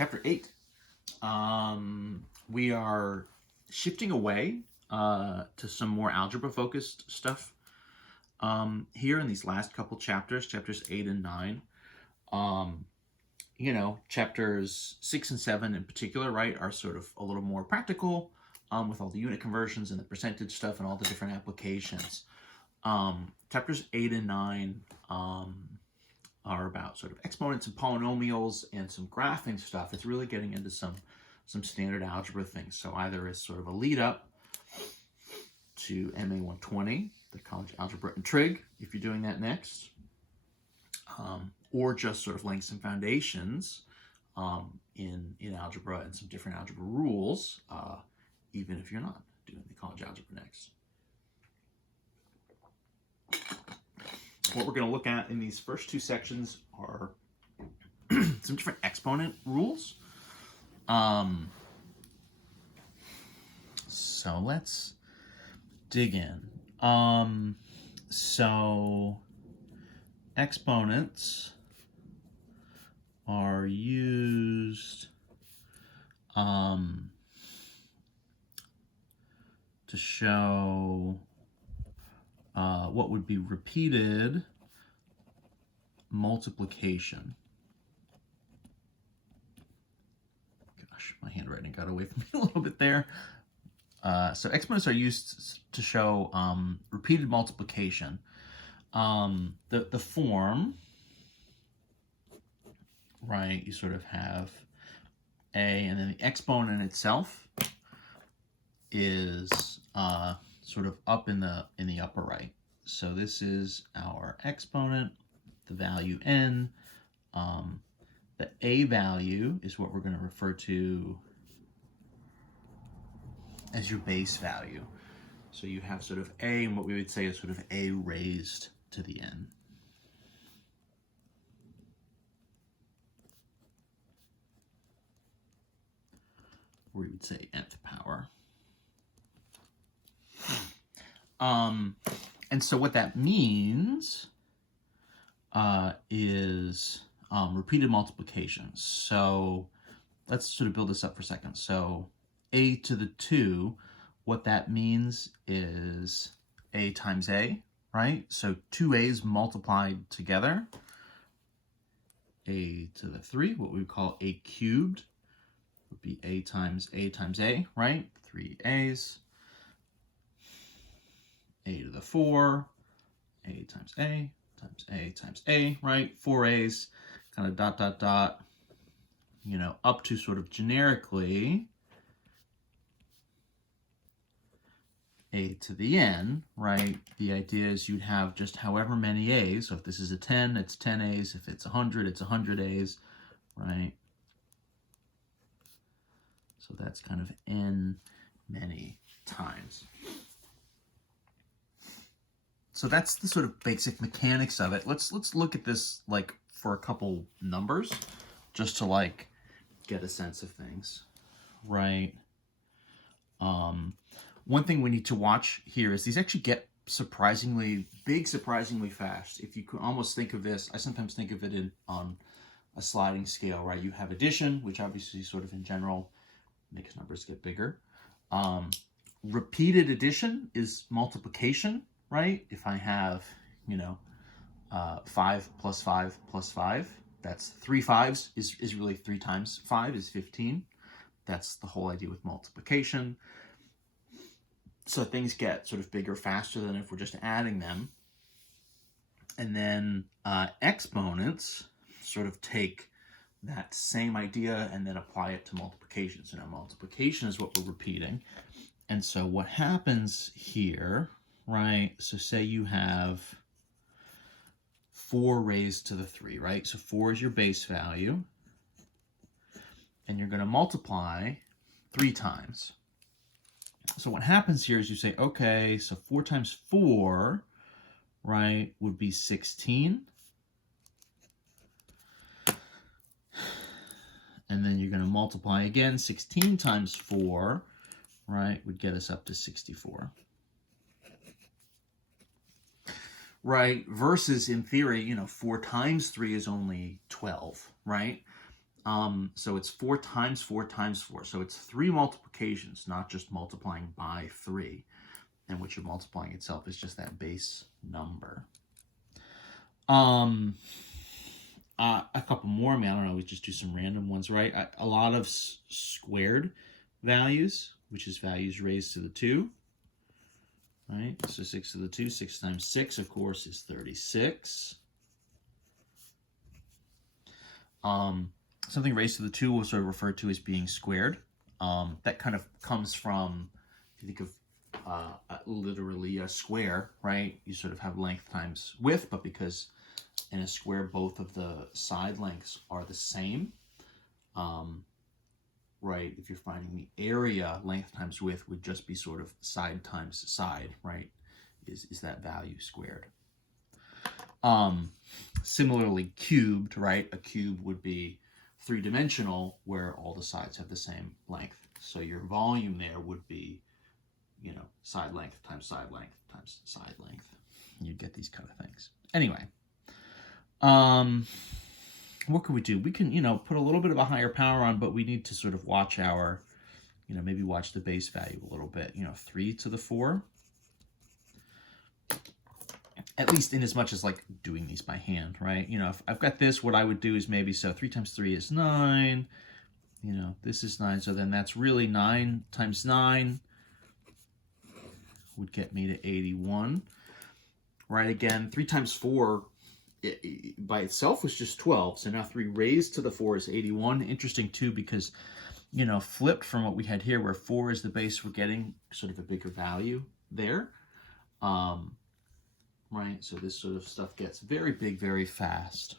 Chapter 8. We are shifting away to some more algebra-focused stuff here in these last couple chapters, chapters 8 and 9. Chapters 6 and 7 in particular, right, are sort of a little more practical with all the unit conversions and the percentage stuff and all the different applications. Chapters 8 and 9 are about sort of exponents and polynomials and some graphing stuff. It's really getting into some standard algebra things. So either as sort of a lead up to MA 120, the college algebra and trig, if you're doing that next, or just sort of laying some foundations in algebra and some different algebra rules, even if you're not doing the college algebra next. What we're going to look at in these first two sections are some different exponent rules. So let's dig in. So exponents are used to show what would be repeated multiplication. Gosh, my handwriting got away from me a little bit there. So exponents are used to show repeated multiplication. The form, right, you sort of have a, and then the exponent itself is sort of up in the upper right. So this is our exponent, the value n. The a value is what we're going to refer to as your base value. So you have sort of a, and what we would say is sort of a raised to the n. Or we would say nth power. And so what that means is repeated multiplication. So let's sort of build this up for a second. So a to the 2, what that means is a times a, right? So two a's multiplied together. A to the 3, what we would call a cubed, would be a times a, right? 3 a's. A to the 4, a times a times a times a, right? 4 a's, kind of dot, dot, dot, up to sort of generically a to the n, right? The idea is you'd have just however many a's. So if this is a 10, it's 10 a's. If it's 100, it's 100 a's, right? So that's kind of n many times. So that's the sort of basic mechanics of it. Let's look at this like for a couple numbers, just to like get a sense of things, right? One thing we need to watch here is these actually get surprisingly big, surprisingly fast. If you could almost think of this, I sometimes think of it on a sliding scale, right? You have addition, which obviously sort of in general makes numbers get bigger. Repeated addition is multiplication, right? If I have, 5 plus 5 plus 5, that's 3 5s is really 3 times 5 is 15. That's the whole idea with multiplication. So things get sort of bigger faster than if we're just adding them. And then exponents sort of take that same idea and then apply it to multiplication. So now multiplication is what we're repeating. And so what happens here, right? So say you have 4 raised to the 3, right? So 4 is your base value. And you're going to multiply 3 times. So what happens here is you say, okay, so 4 times 4, right, would be 16. And then you're going to multiply again. 16 times 4, right, would get us up to 64. Right, versus in theory, 4 times 3 is only 12, right? So it's 4 times 4 times 4. So it's 3 multiplications, not just multiplying by 3. And what you're multiplying itself is just that base number. A couple more, I mean, I don't know, we just do some random ones, right? A lot of squared values, which is values raised to the 2, right? So 6 to the 2, 6 times 6, of course, is 36. Something raised to the 2 was sort of referred to as being squared. That kind of comes from, if you think of literally a square, right? You sort of have length times width, but because in a square both of the side lengths are the same, right? If you're finding the area, length times width would just be sort of side times side, right? Is that value squared? Similarly, cubed, right? A cube would be 3-dimensional where all the sides have the same length. So your volume there would be, you know, side length times side length times side length. You'd get these kind of things. Anyway, what can we do? We can, you know, put a little bit of a higher power on, but we need to sort of watch our, you know, maybe watch the base value a little bit. You know, 3 to the 4. At least in as much as like doing these by hand, right? You know, if I've got this, what I would do is maybe, so 3 times 3 is 9. You know, this is 9, so then that's really 9 times 9 would get me to 81. Right, again, 3 times 4 by itself was just 12, so now 3 raised to the 4 is 81. Interesting, too, because, you know, flipped from what we had here, where 4 is the base, we're getting sort of a bigger value there. Right, so this sort of stuff gets very big very fast.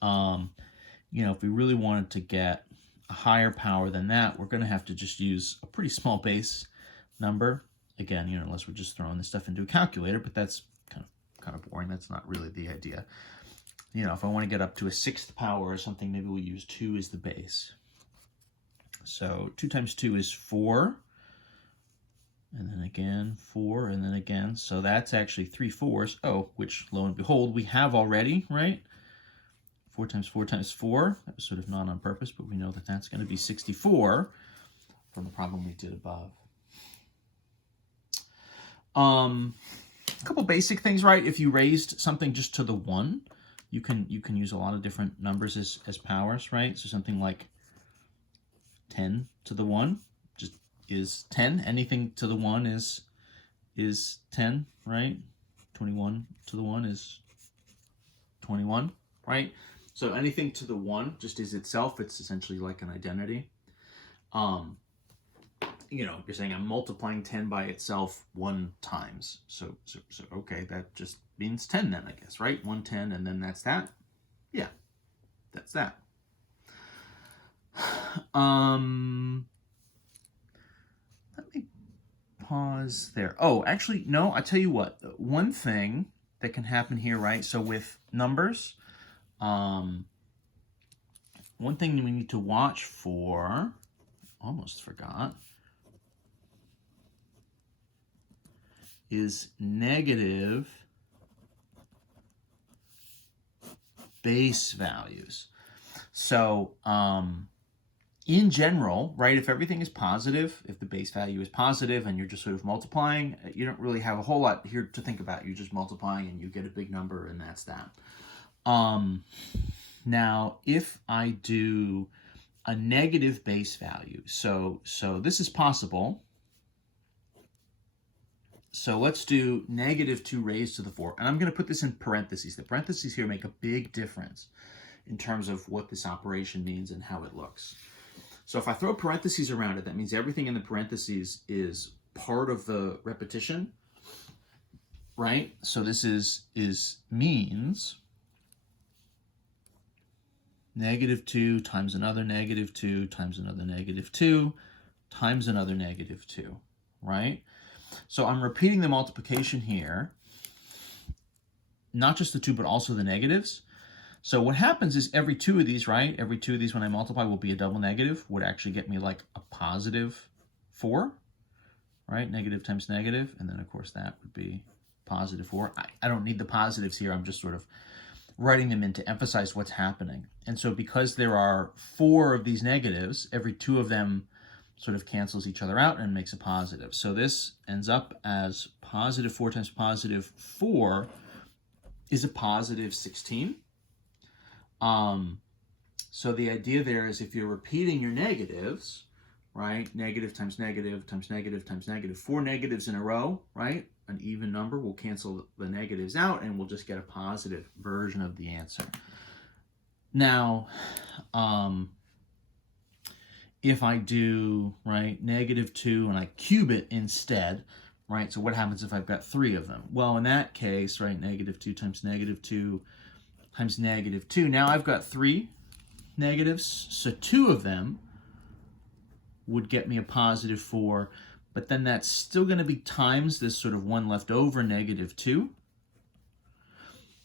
You know, if we really wanted to get a higher power than that, we're going to have to just use a pretty small base number. Again, you know, unless we're just throwing this stuff into a calculator, but that's kind of boring. That's not really the idea. You know, if I want to get up to a 6th power or something, maybe we'll use 2 as the base. So 2 times 2 is 4. And then again, 4, and then again. So that's actually 3 4s. Oh, which, lo and behold, we have already, right? 4 times 4 times 4. That was sort of not on purpose, but we know that that's going to be 64 from the problem we did above. A couple basic things, right? If you raised something just to the 1, you can use a lot of different numbers as powers, right? So something like 10 to the 1 just is 10. Anything to the 1 is 10, right? 21 to the 1 is 21, right? So anything to the 1 just is itself. It's essentially like an identity. You know, you're saying I'm multiplying 10 by itself 1 times. So okay, that just means 10 then, I guess, right? 1 10, and then that's that. Yeah, that's that. Let me pause there. Oh, actually, no, I tell you what. One thing that can happen here, right? So with numbers, one thing we need to watch for, almost forgot, is negative base values. So in general, right, if everything is positive, if the base value is positive and you're just sort of multiplying, you don't really have a whole lot here to think about. You're just multiplying and you get a big number, and that's that. Now, if I do a negative base value, so this is possible. So let's do negative 2 raised to the 4. And I'm going to put this in parentheses. The parentheses here make a big difference in terms of what this operation means and how it looks. So if I throw parentheses around it, that means everything in the parentheses is part of the repetition, right? So this means negative 2 times another negative 2 times another negative 2 times another negative 2, right? So I'm repeating the multiplication here, not just the 2, but also the negatives. So what happens is every 2 of these, right? Every 2 of these when I multiply will be a double negative, would actually get me like a positive 4, right? Negative times negative, and then of course that would be positive 4. I don't need the positives here. I'm just sort of writing them in to emphasize what's happening. And so because there are 4 of these negatives, every 2 of them sort of cancels each other out and makes a positive. So this ends up as positive 4 times positive 4 is a positive 16. So the idea there is if you're repeating your negatives, right, negative times negative times negative times negative, 4 negatives in a row, right, an even number will cancel the negatives out and we'll just get a positive version of the answer. Now, if I do, right, -2 and I cube it instead, right, so what happens if I've got 3 of them? Well, in that case, right, -2 times -2 times -2, now I've got 3 negatives, so 2 of them would get me a positive 4, but then that's still going to be times this sort of 1 left over, -2.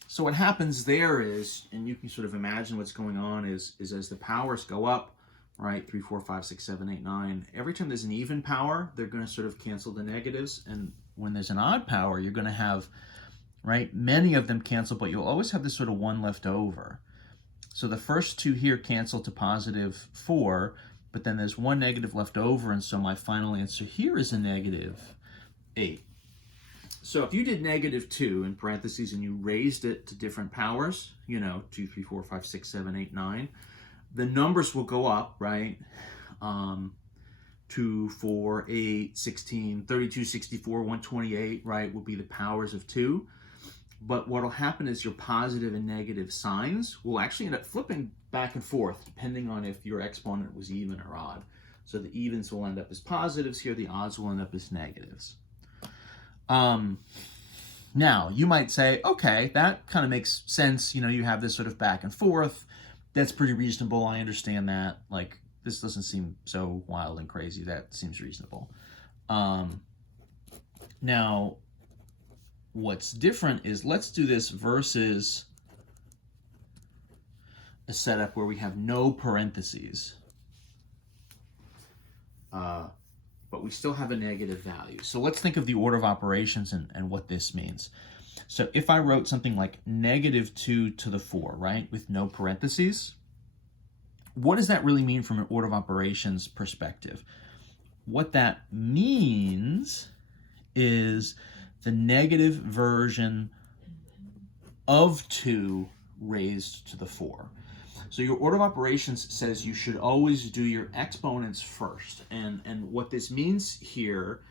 So what happens there is, and you can sort of imagine what's going on, is as the powers go up, right, 3, 4, 5, 6, 7, 8, 9, every time there's an even power, they're going to sort of cancel the negatives, and when there's an odd power, you're going to have, right, many of them cancel, but you'll always have this sort of 1 left over. So the first 2 here cancel to positive 4, but then there's 1 negative left over, and so my final answer here is a -8. So if you did -2 in parentheses and you raised it to different powers, 2, 3, 4, 5, 6, 7, 8, 9, the numbers will go up, right? 2, 4, 8, 16, 32, 64, 128, right, will be the powers of 2. But what will happen is your positive and negative signs will actually end up flipping back and forth depending on if your exponent was even or odd. So the evens will end up as positives here, the odds will end up as negatives. Now, you might say, okay, that kind of makes sense. You have this sort of back and forth. That's pretty reasonable. I understand that. Like, this doesn't seem so wild and crazy. That seems reasonable. Now, what's different is let's do this versus a setup where we have no parentheses, but we still have a negative value. So let's think of the order of operations and what this means. So if I wrote something like -2 to the 4, right, with no parentheses, what does that really mean from an order of operations perspective? What that means is the negative version of 2 raised to the 4. So your order of operations says you should always do your exponents first. And what this means here,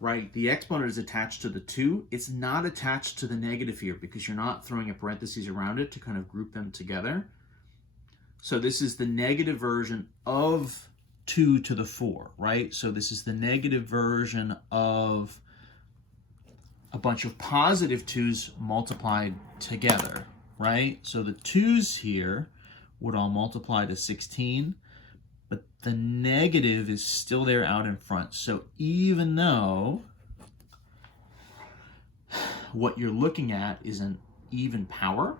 right, the exponent is attached to the 2. It's not attached to the negative here because you're not throwing a parentheses around it to kind of group them together. So this is the negative version of 2 to the 4, right? So this is the negative version of a bunch of positive 2's multiplied together, right? So the 2's here would all multiply to 16, but the negative is still there out in front. So even though what you're looking at is an even power,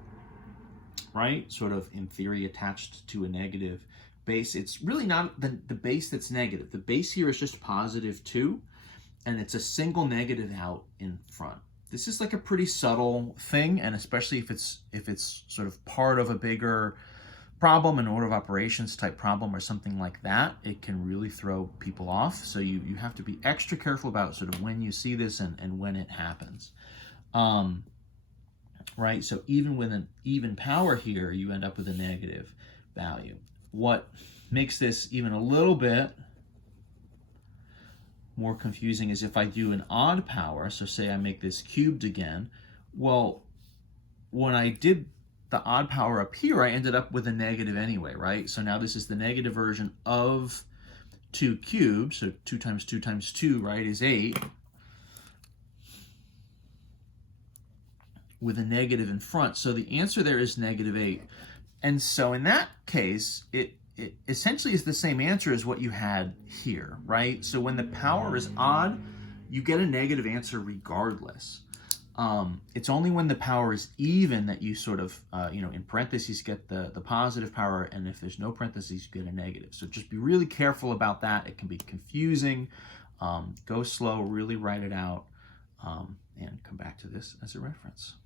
right, sort of in theory attached to a negative base, it's really not the base that's negative. The base here is just positive 2, and it's a single negative out in front. This is like a pretty subtle thing, and especially if it's sort of part of a bigger problem, an order of operations type problem or something like that, it can really throw people off. So you have to be extra careful about sort of when you see this and when it happens. Right, so even with an even power here, you end up with a negative value. What makes this even a little bit more confusing is if I do an odd power, so say I make this cubed again, well, when I did the odd power up here, I ended up with a negative anyway, right? So now this is the negative version of 2 cubed, so 2 times 2 times 2, right, is 8, with a negative in front. So the answer there is -8. And so in that case, it essentially is the same answer as what you had here, right? So when the power is odd, you get a negative answer regardless. It's only when the power is even that you sort of, in parentheses get the positive power, and if there's no parentheses, you get a negative. So just be really careful about that. It can be confusing. Go slow, really write it out, and come back to this as a reference.